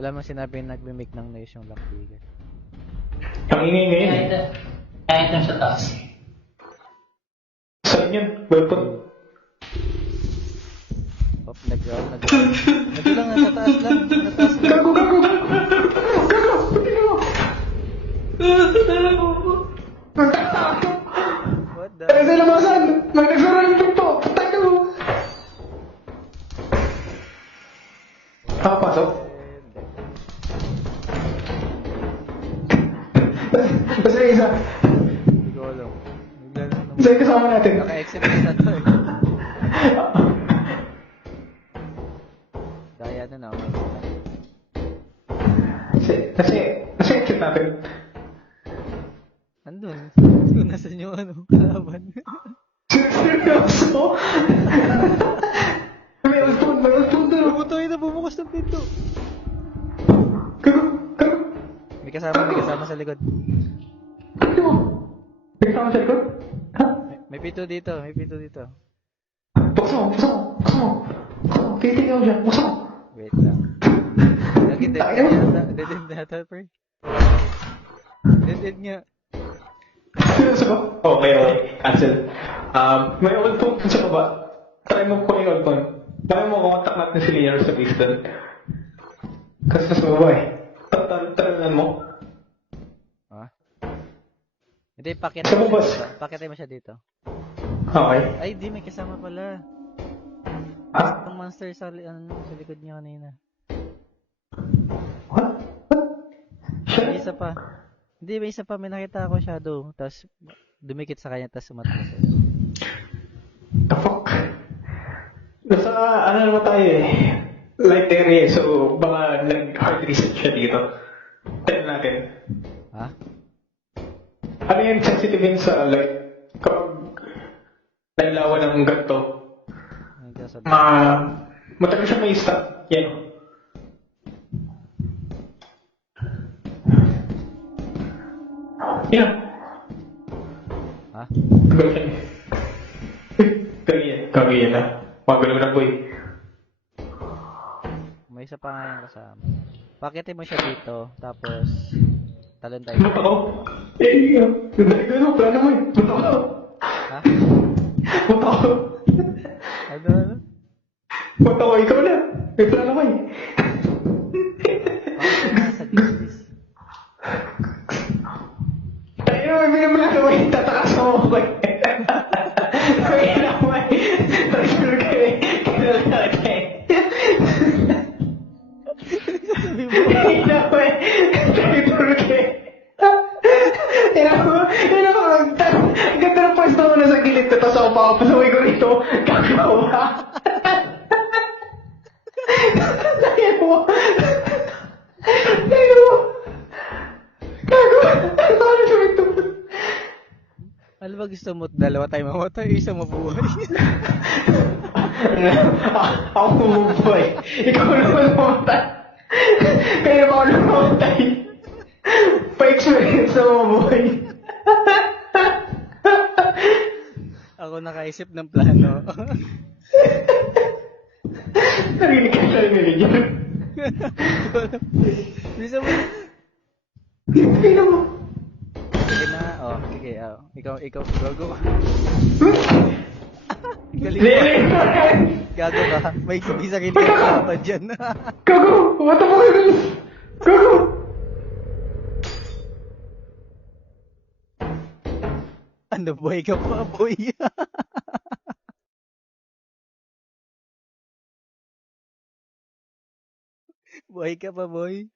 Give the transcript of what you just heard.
Wala mang sinabi nagme-make ng noise yung lakbigan. Ang ingay ngayon. Kaya ito sa taas. Saan yun? Weapon. Pop, nag-ground. Ito lang, nasa taas lang. Nataas lang. Gago! Pati mo! What the? Kaya sa lamasan! May nagsara ng pinto! Patay ka mo! Pasok? Basta yung isa. Hindi ko alam. Isa yung kasama natin. Naka-exit na to eh. Daya na na. Kasi exit natin. Andun. Kung nasan yung ano, kalaban. Seryoso? May ultun doon. Bumutoy na, bumukas ng pinto. Gago! May kasama sa likod. Ano? May kasama sa likod? Ha? May pinto dito. Buksan mo! Titigil ako dyan, buksan mo! Wait lang. Lagi dead Tayo? nata, pre. Dead nga. Seryoso ba? Okay. Cancel. May ultun sa baba. Try mo ko yung ultun. Try mo contact natin si Lear sa base doon. Kasi sa baba eh. Taranan mo. Ha? Hindi, Sa bubas. pakitay mo siya dito. Okay. Ay, di, may kasama pala. Ah? Ang monster sa likod niya kanina. What? May isa pa. Hindi, may isa pa. May nakita ako shadow. Tapos, dumikit sa kanya, tapos sumatakot siya. The fuck? Nasa, ano naman tayo eh. Light area, so baka nag-hard reset siya dito. Tignan natin. Ha? Ano yung sensitive yun sa light? Kapag nailawan ng ganito, Ano ka sabi? matagal siya may stop. Yan. Yan. Ha? Tagal siya. Kagayan na. Magalaw na boy. May isa pa nga yung kasama. Pakitin mo siya dito, tapos talon tayo. Ba't ako? Dali ko, plano mo eh. Ba't ako? Ha? Ba't ako? Ano? Ba't ako? Ikaw na. May plano ko eh. Pakitin na sa gillis. Tayo, may plano ko eh. Tatakas mo ko eh. May plano ko eh. Trigger ka eh. Kinala ka eh. Sabi mo. May plano ko eh. Trigger ka eh. Ina mo, ganda ng pwesto mo na sa gilid na tapos ako pakapasaway ko rito. Gagawa. Tayo mo. Gagawa. Ano siya ito? Ano ba gusto mo? Dalawa tayo mamatay, isa mabuhay. Ako bumubuhay. Ikaw naman mamatay. Kaya ako naman mamatay. Pa-experience na mabuhay. Ako nakaisip ng plano. Narinig ka siya narinig yun. Bisa mo. Tingnan mo. Sige na. Oh, sige. Oh. Ikaw, gago. Galing Lili! mo. Gago ka. May isa kinig ka pa dyan. Gago! What the fuck is this? Gago! Ano, boy ka pa, boy? Boy ka pa, boy?